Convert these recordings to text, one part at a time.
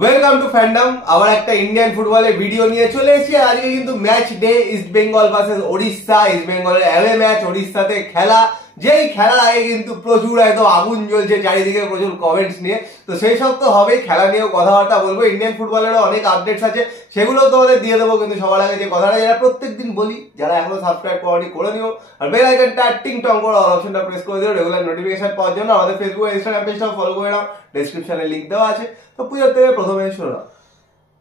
Welcome to fandom. আবার একটা Indian ফুটবলের ভিডিও নিয়ে চলে এসেছি। আজকে কিন্তু match day, east Bengal versus Odisha. East বেঙ্গলের অ্যাওয়ে ম্যাচ, ওড়িশাতে খেলা। যেই খেলার আগে কিন্তু প্রচুর একদম আগুন জ্বলছে চারিদিকে, প্রচুর কমেন্টস নিয়ে। তো সেই সব তো হবেই, খেলা নিয়েও কথাবার্তা বলবো। ইন্ডিয়ান ফুটবলেরও অনেক আপডেটস আছে, সেগুলো তোমাদের দিয়ে দেবো। কিন্তু সবার আগে যে কথাটা যারা প্রত্যেকদিন বলি, যারা এখনো সাবস্ক্রাইব করনি করে নিও, আর বেল আইকনটা টিং টং করে অল অপশনটা প্রেস করে দিও রেগুলার নোটিফিকেশন পাওয়ার জন্য। আমাদের ফেসবুক ইনস্টাগ্রাম পেজটাও ফলো করে নাও, ডেসক্রিপশনে লিংক দেওয়া আছে। তো পুজোর থেকে প্রথমে শোনো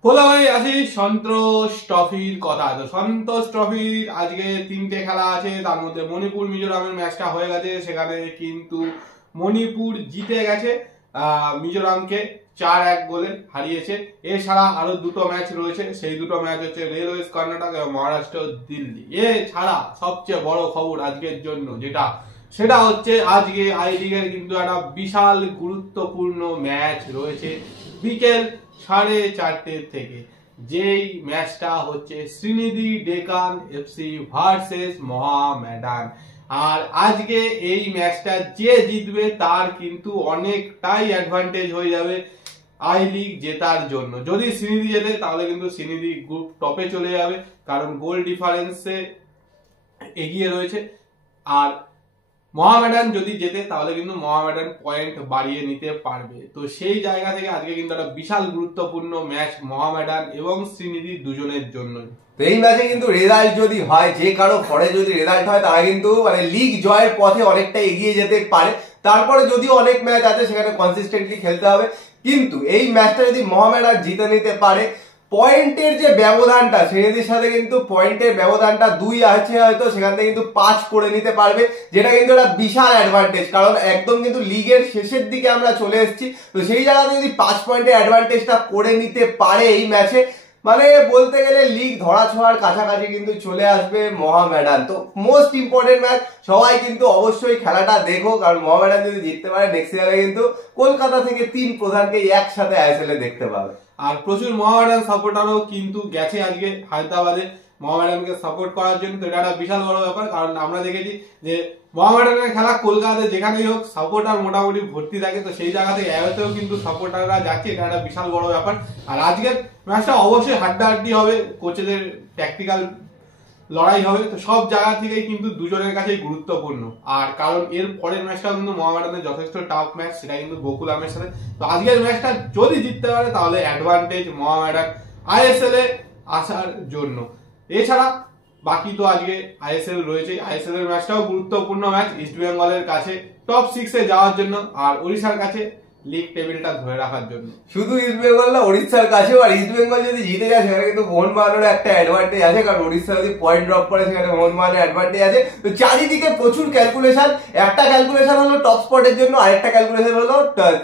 বলা হয় আসি সন্তোষ ট্রফির কথা। তো সন্তোষ ট্রফির আজকে 3টে খেলা আছে, তার মধ্যে মণিপুর মিজোরামের ম্যাচটা হয়ে গেছে। সেখানে কিন্তু মণিপুর জিতে গেছে, মিজোরামকে 4-1 গোলে হারিয়েছে। এছাড়া আরো দুটো ম্যাচ রয়েছে, সেই দুটো ম্যাচ হচ্ছে রেলওয়েজ কর্ণাটক এবং মহারাষ্ট্র দিল্লি। এছাড়া সবচেয়ে বড় খবর আজকের জন্য সেটা হচ্ছে আজকে আই লিগের কিন্তু একটা বিশাল গুরুত্বপূর্ণ ম্যাচ রয়েছে বিকেল 4:30 থেকে। যেই ম্যাচটা হচ্ছে শ্রীনিধি ডেকান এফসি ভার্সেস মোহামেডান। আর আজকে এই ম্যাচটা যে জিতবে তার কিন্তু অনেকটাই অ্যাডভান্টেজ হয়ে যাবে আই লিগ জেতার জন্য। যদি শ্রীনিধি জেতে তাহলে কিন্তু শ্রীনিধি গ্রুপ টপে চলে যাবে, কারণ গোল ডিফারেন্সে এগিয়ে রয়েছে। আর মোহামেডান যদি জেতে তাহলে কিন্তু মোহামেডান পয়েন্ট বাড়িয়ে নিতে পারবে। তো সেই জায়গা থেকে আজকে কিন্তু একটা বিশাল গুরুত্বপূর্ণ ম্যাচ মোহামেডান এবং শ্রীনিধি দুজনের জন্য। তো এই ম্যাচে কিন্তু রেজাল্ট যদি হয়, যে কারো পরে যদি রেজাল্ট হয়, তারা কিন্তু মানে লিগ জয়ের পথে অনেকটা এগিয়ে যেতে পারে। তারপরে যদিও অনেক ম্যাচ আছে, সেখানে কনসিস্টেন্টলি খেলতে হবে। কিন্তু এই ম্যাচটা যদি মোহামেডান জিতে নিতে পারে, পয়েন্টের যে ব্যবধানটা, শ্রীনিধির সাথে কিন্তু পয়েন্টের ব্যবধানটা 2 আছে, হয়তো সেখান থেকে কিন্তু 5 করে নিতে পারবে, যেটা কিন্তু একটা বিশাল অ্যাডভান্টেজ। কারণ একদম কিন্তু লিগের শেষের দিকে আমরা চলে এসেছি। তো সেই জায়গাতে যদি 5 পয়েন্টের অ্যাডভান্টেজটা করে নিতে পারে এই ম্যাচে, মানে বলতে গেলে লিগ ধরা ছোঁয়ার কাছাকাছি কিন্তু চলে আসবে মোহামেডান। তো মোস্ট ইম্পর্টেন্ট ম্যাচ, সবাই কিন্তু অবশ্যই খেলাটা দেখো, কারণ মোহামেডান যদি জিততে পারে নেক্সট ইয়ারে কিন্তু কলকাতা থেকে 3 প্রধানকে একসাথে আইএসএল এ দেখতে পাবে। আর প্রচুর মোহামেডান সাপোর্টারও কিন্তু গেছে আজকে হায়দ্রাবাদে মোহামেডানকে সাপোর্ট করার জন্য। তো এটা একটা বিশাল বড় ব্যাপার, কারণ আমরা দেখেছি যে মোহামেডানের খেলা কলকাতাতে যেখানেই হোক সাপোর্টার মোটামুটি ভর্তি থাকে। তো সেই জায়গা থেকে অ্যাওয়েতেও কিন্তু সাপোর্টাররা যাচ্ছে, এটা একটা বিশাল বড় ব্যাপার। আর আজকের ম্যাচটা অবশ্যই হাড্ডাহাড্ডি হবে, কোচেদের ট্যাকটিক্যাল লড়াই হবে। তো সব জায়গা থেকেই কিন্তু দুজনের কাছেই গুরুত্বপূর্ণ। আর কারণ এর পরের ম্যাচটাও কিন্তু মোহামেডানের যথেষ্ট টাফ ম্যাচ, সেটা কিন্তু গোকুলামের সাথে। তো আজকের ম্যাচটা যদি জিততে পারে তাহলে অ্যাডভান্টেজ মোহামেডান আইএসএল এ আসার জন্য। এছাড়া বাকি তো আজকে আইএসএল রয়েছে, আইএসএল এর ম্যাচটাও গুরুত্বপূর্ণ ম্যাচ ইস্ট বেঙ্গলের কাছে টপ 6 এ যাওয়ার জন্য, আর ওড়িশার কাছে লিগ টেবিলটা ধরে রাখার জন্য। শুধু ইস্ট বেঙ্গল না, ওড়িশার কাছেও। আর ইস্ট বেঙ্গল যদি জিতে যায় সেখানে কিন্তু মোহনবাগানের একটা অ্যাডভান্টেজ আছে, কারণ ওড়িশা যদি পয়েন্ট ড্রপ করে সেখানে মোহনবাগানের অ্যাডভান্টেজ আছে। তো চারিদিকে প্রচুর ক্যালকুলেশন। একটা ক্যালকুলেশন হলো টপ স্পটের জন্য, আরেকটা ক্যালকুলেশন হলো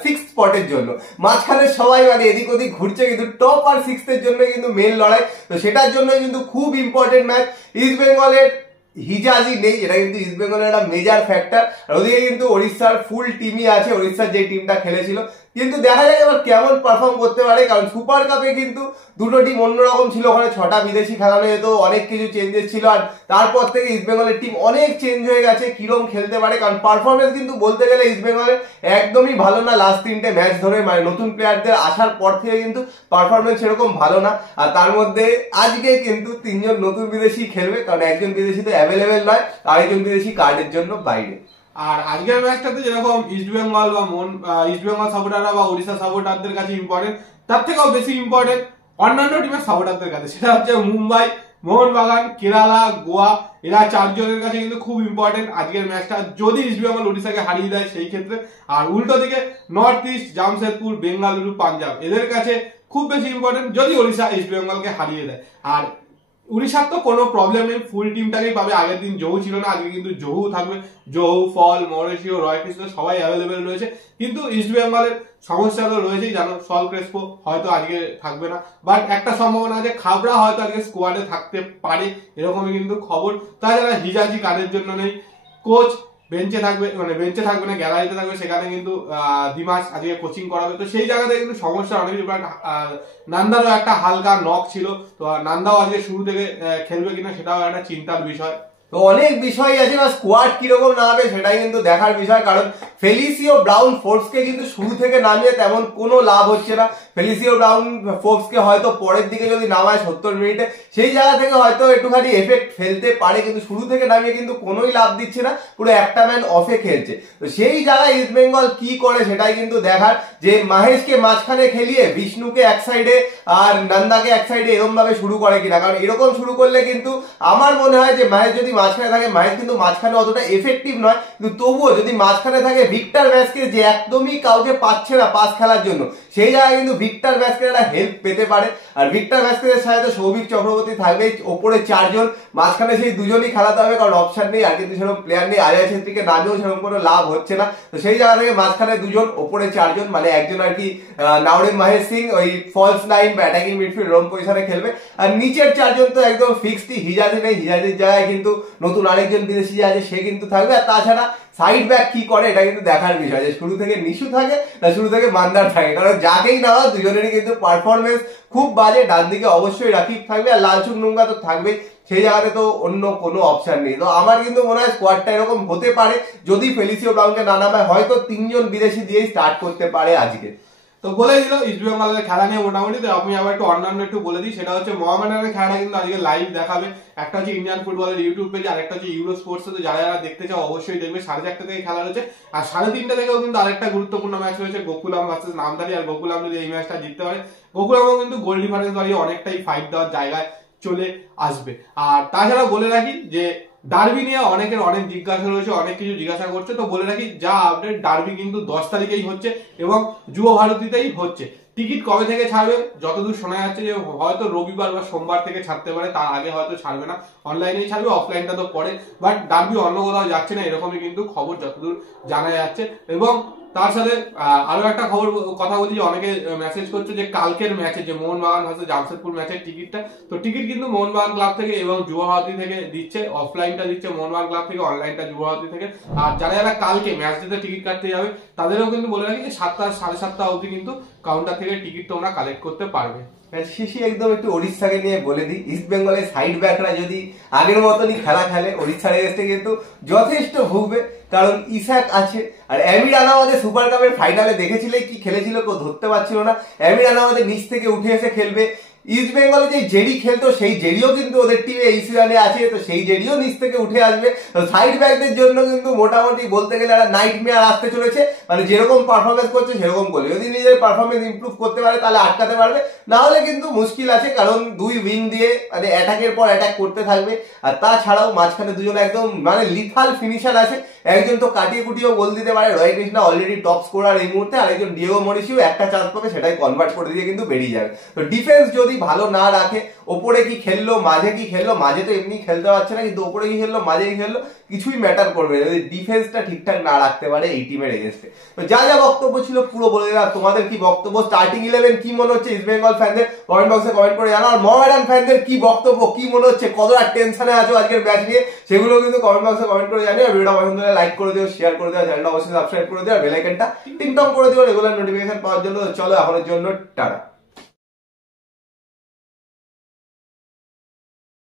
6th স্পটের জন্য। মাঝখানে সবাই মানে এদিক ওদিক ঘুরছে, কিন্তু টপ আর 6th এর জন্য কিন্তু মেন লড়াই। তো সেটার জন্য কিন্তু খুব ইম্পর্টেন্ট ম্যাচ। ইস্ট বেঙ্গলের হিজাজি নেই, এটা কিন্তু ইস্ট বেঙ্গলের একটা মেজর ফ্যাক্টর। আর ওদিকে কিন্তু ওড়িশার ফুল টিমই আছে, ওড়িশার যে টিমটা খেলেছিল। কিন্তু দেখা যায় এবার কেমন পারফর্ম করতে পারে, কারণ সুপার কাপে কিন্তু দুটো টিম অন্যরকম ছিল, ওখানে 6টা বিদেশি খেলানো যেত, অনেক কিছু চেঞ্জেস ছিল। আর তারপর থেকে ইস্ট বেঙ্গলের টিম অনেক চেঞ্জ হয়ে গেছে, কিরম খেলতে পারে। কারণ পারফরমেন্স কিন্তু বলতে গেলে ইস্ট বেঙ্গলের একদমই ভালো না। লাস্ট 3টে ম্যাচ ধরে মানে নতুন প্লেয়ারদের আসার পর থেকে কিন্তু পারফরমেন্স সেরকম ভালো না। আর তার মধ্যে আজকে কিন্তু 3জন নতুন বিদেশি খেলবে, কারণ একজন বিদেশি তো অ্যাভেলেবেল নয়, আরেকজন বিদেশি কার্ডের জন্য বাইরে। আর আজকের ম্যাচটাতে যেরকম ইস্ট বেঙ্গল বা ইস্ট বেঙ্গল সাপোর্টাররা বা ওড়িশা সাপোর্টারদের কাছে ইম্পর্টেন্ট, তার থেকেও বেশি ইম্পর্টেন্ট অন্যান্য টিমের সাপোর্টারদের কাছে। সেটা হচ্ছে মুম্বাই, মোহনবাগান, কেরালা, গোয়া, এরা 4 জনের কাছে কিন্তু খুব ইম্পর্টেন্ট আজকের ম্যাচটা, যদি ইস্ট বেঙ্গল ওড়িশাকে হারিয়ে দেয় সেই ক্ষেত্রে। আর উল্টো দিকে নর্থ ইস্ট, জামশেদপুর, বেঙ্গালুরু, পাঞ্জাব, এদের কাছে খুব বেশি ইম্পর্টেন্ট যদি ওড়িশা ইস্ট বেঙ্গলকে হারিয়ে দেয়। আর উড়িষ্যার তো কোনো প্রবলেম নেই, ফুল টিমটাকেই পাবে। আগের দিন জহু ছিল না, আজকে কিন্তু জহু থাকবে। জহু, ফল, মরেশিও, রয় কৃষ্ণ সবাই অ্যাভেলেবেল রয়েছে। কিন্তু ইস্ট বেঙ্গলের সমস্যা তো রয়েছেই, জানো, সল ক্রেসপো হয়তো আজকে থাকবে না, বাট একটা সম্ভাবনা আছে খাবরা হয়তো আজকে স্কোয়াডে থাকতে পারে, এরকমই কিন্তু খবর। তাছাড়া হিজাজি কাদের জন্য নেই, কোচ বেঞ্চে থাকবে, মানে বেঞ্চে থাকবে না, গ্যালারিতে থাকবে। সেখানে কিন্তু দিমাস আজকে কোচিং করাবে। তো সেই জায়গাতে কিন্তু সমস্যা অনেক। নান্দারও একটা হালকা নক ছিল, তো নান্দাও আজকে শুরু থেকে খেলবে কিনা সেটাও একটা চিন্তার বিষয়। তো অনেক বিষয় আছে, বা স্কোয়াড কিরকম নামবে সেটাই কিন্তু দেখার বিষয়, কারণ ফেলিসিও ব্রাউন ফোর্বসকে কিন্তু শুরু থেকে নামিয়ে তেমন কোনো লাভ হচ্ছে না। ফেলিসিও ব্রাউন ফোর্বসকে হয়তো পরের দিকে যদি নামায় 70 মিনিটে, সেই জায়গা থেকে হয়তো একটুখানি এফেক্ট ফেলতে পারে, কিন্তু শুরু থেকে নামিয়ে কিন্তু কোনোই লাভ দিচ্ছে না, পুরো একটা ম্যান অফে খেলছে। তো সেই জায়গায় ইস্ট বেঙ্গল কি করে সেটাই কিন্তু দেখার, যে মাহেশকে মাঝখানে খেলিয়ে বিষ্ণুকে এক সাইডে আর নন্দাকে এক সাইডে এরকম ভাবে শুরু করে কিনা, কারণ এরকম শুরু করলে কিন্তু আমার মনে হয় যে মাহেশ যদি মাঝখানে থাকে, মাহেশ কিন্তু মাঝখানে অতটা এফেক্টিভ নয়, কিন্তু তবুও যদি মাঝখানে থাকে ভিক্টর ভ্যাসকেজ, যে একদমই কাউকে পাচ্ছে না পাস খেলার জন্য, সেই জায়গায় কিন্তু ভিক্টর ভ্যাসকেজ একটা হেল্প পেতে পারে। আর ভিক্টর ভ্যাসকেজের সাথে তো সৌভিক চক্রবর্তী থাকবে, ওপরে 4 জন, মাঝখানে সেই দুজনই খেলাতে হবে, কারণ অপশন নেই, আর কিন্তু সেরকম প্লেয়ার নেই, আজয় ছেত্রীকে নামেও সেরকম কোনো লাভ হচ্ছে না। তো সেই জায়গা থেকে মাঝখানে 2 জন, ওপরে 4 জন, মানে একজন আর কি নাওরিন মাহেশ সিং ওই ফলস 9 বা অ্যাটাকিং মিডফিল্ড রোম পজিশনে খেলবে, আর নিচের 4 জন তো একদম ফিক্সডই, হিজাজি নেই, হিজাজির জায়গায় কিন্তু নতুন আরেকজন বিদেশি যে আছে সে কিন্তু থাকবে। আর তাছাড়া সাইড ব্যাক কি করে এটা কিন্তু দেখার বিষয়, যে শুরু থেকে নিশু থাকে না শুরু থেকে মান্দার থাকে, কারণ যাকেই নেওয়া দুজনেরই কিন্তু পারফরমেন্স খুব বাজে। ডান দিকে অবশ্যই রাকিব থাকবে, আর লালচুক নুঙ্গা তো থাকবেই, সেই জায়গাতে তো অন্য কোনো অপশন নেই। তো আমার কিন্তু মনে হয় স্কোয়াডটা এরকম হতে পারে, যদি ফেলিসিও ব্রাউনকে না নামায় হয়তো 3 জন বিদেশি দিয়েই স্টার্ট করতে পারে আজকে। তো বলে দিল ইস্ট বেঙ্গলের খেলা নিয়ে মোটামুটি। তো আমি আবার একটু অন্যান্য একটু বলে দিই, সেটা হচ্ছে মোহামেডানের খেলাটা কিন্তু আজকে লাইভ দেখাবে। একটা হচ্ছে ইন্ডিয়ান ফুটবলের ইউটিউব পেজ, আর একটা হচ্ছে ইউরো স্পোর্টস। তো যারা যারা দেখতে চাও অবশ্যই দেখবে। 4:30 থেকে খেলা রয়েছে, আর 3:30 থেকেও কিন্তু আরেকটা গুরুত্বপূর্ণ ম্যাচ রয়েছে, গোকুলাম ভার্সেস নামধারী। আর গোকুলাম যদি এই ম্যাচটা জিততে পারে, গোকুলামও কিন্তু গোল ডিফারেন্স বাড়িয়ে অনেকটাই ফাইট দেওয়ার জায়গায় চলে আসবে। আর তাছাড়া বলে রাখি যে ডার্বি নিয়ে অনেকের অনেক জিজ্ঞাসা রয়েছে, অনেক কিছু জিজ্ঞাসা করছে। তো বলে রাখি যা আপডেট, ডার্বি কিন্তু 10 তারিখেই হচ্ছে এবং যুব ভারতীতেই হচ্ছে। টিকিট কবে থেকে ছাড়বে যতদূর শোনা যাচ্ছে যে হয়তো রবিবার বা সোমবার থেকে ছাড়তে পারে, তার আগে হয়তো ছাড়বে না, অনলাইনেই ছাড়বে, অফলাইনটা তো পরে। বাট ডার্বি অন্য কোথাও যাচ্ছে না, এরকমই কিন্তু খবর যতদূর জানা যাচ্ছে। এবং তার সাথে আরো একটা খবর কথা বলি, যে অনেকে মেসেজ করছে যে কালকের ম্যাচে যে মোহনবাগান ভার্সেস জামশেদপুর ম্যাচের টিকিটটা, তো টিকিট কিন্তু মোহনবাগান ক্লাব থেকে এবং যুব ভারতী থেকে দিচ্ছে। অফলাইনটা দিচ্ছে মোহনবাগান ক্লাব থেকে, অনলাইনটা যুব ভারতী থেকে। আর যারা যারা কালকে ম্যাচ দিতে টিকিট কাটতে যাবে তাদেরও কিন্তু বলে রাখি যে 7টা 7:30 অবধি কিন্তু কাউন্টার থেকে টিকিট তোমরা কালেক্ট করতে পারবে। শিশি একদম একটু ওড়িশাকে নিয়ে বলে দিই, ইস্ট বেঙ্গলের সাইড ব্যাকরা যদি আগের মতনই খেলা খেলে, ওড়িশার এগেস্টে কিন্তু যথেষ্ট ভুগবে, কারণ ইসাক আছে। আর এমির আনাওয়াদের সুপার কাপের ফাইনালে দেখেছিলে কি খেলেছিল, কেউ ধরতে পারছিল না। এমির আনাওয়াদের নিচ থেকে উঠে এসে খেলবে। ইস্ট বেঙ্গলে যে জেডি খেলতো সেই জেডিও কিন্তু ওদের টিমে এই সিজনে আছে, তো সেই জেডিও নিচ থেকে উঠে আসবে। তো সাইড ব্যাকদের জন্য কিন্তু মোটামুটি বলতে গেলে একটা নাইট মেয়ার আসতে চলেছে, মানে যেরকম পারফরমেন্স করছে সেরকম করলে, যদি নিজের পারফরমেন্স ইমপ্রুভ করতে পারে তাহলে আটকাতে পারবে, না হলে কিন্তু মুশকিল আছে, কারণ 2 উইং দিয়ে মানে অ্যাটাকের পর অ্যাটাক করতে থাকবে। আর তাছাড়াও মাঝখানে দুজন একদম মানে লিথাল ফিনিশার আছে, একজন তো কাটিয়ে কুটিয়েও গোল দিতে পারে, রয় কৃষ্ণা অলরেডি টপ স্কোরার এই মুহূর্তে, আর একজন ডিয়েগো মরিসিও একটা চান্স পাবে সেটাই কনভার্ট করে দিয়ে কিন্তু বেরিয়ে যাবে। তো ডিফেন্স যদি ভালো না রাখে, ওপরে কি খেললো মাঝে কি খেললো, মাঝে তো এমনি খেলতে পারছে না, কিন্তু ওপরে কি খেললো মাঝে কি খেললো কিছুই ম্যাটার করবে যদি ডিফেন্সটা ঠিকঠাক না রাখতে পারে এই টিমের এগেন্স্টে। তো যা যা বক্তব্য ছিল পুরো বলে দিলাম, তোমাদের কি বক্তব্য, স্টার্টিং 11 কি মনে হচ্ছে ইস্ট বেঙ্গল ফ্যানদের কমেন্ট বক্সে কমেন্ট করে জানাও। আর মোহামেডান ফ্যানদের কি বক্তব্য, কি মনে হচ্ছে, কতটা টেনশনে আছো আজকের ম্যাচ নিয়ে, সেগুলো কিন্তু কমেন্ট বক্সে কমেন্ট করে জানিও। ভিডিওটা পছন্দ হলে লাইক করে দিও, শেয়ার করে দিও, চ্যানেলটা অবশ্যই সাবস্ক্রাইব করে দিও, আর বেল আইকনটা টিং টং করে দিও রেগুলার নোটিফিকেশন পাওয়ার জন্য। চলো এখনের জন্য টাটা।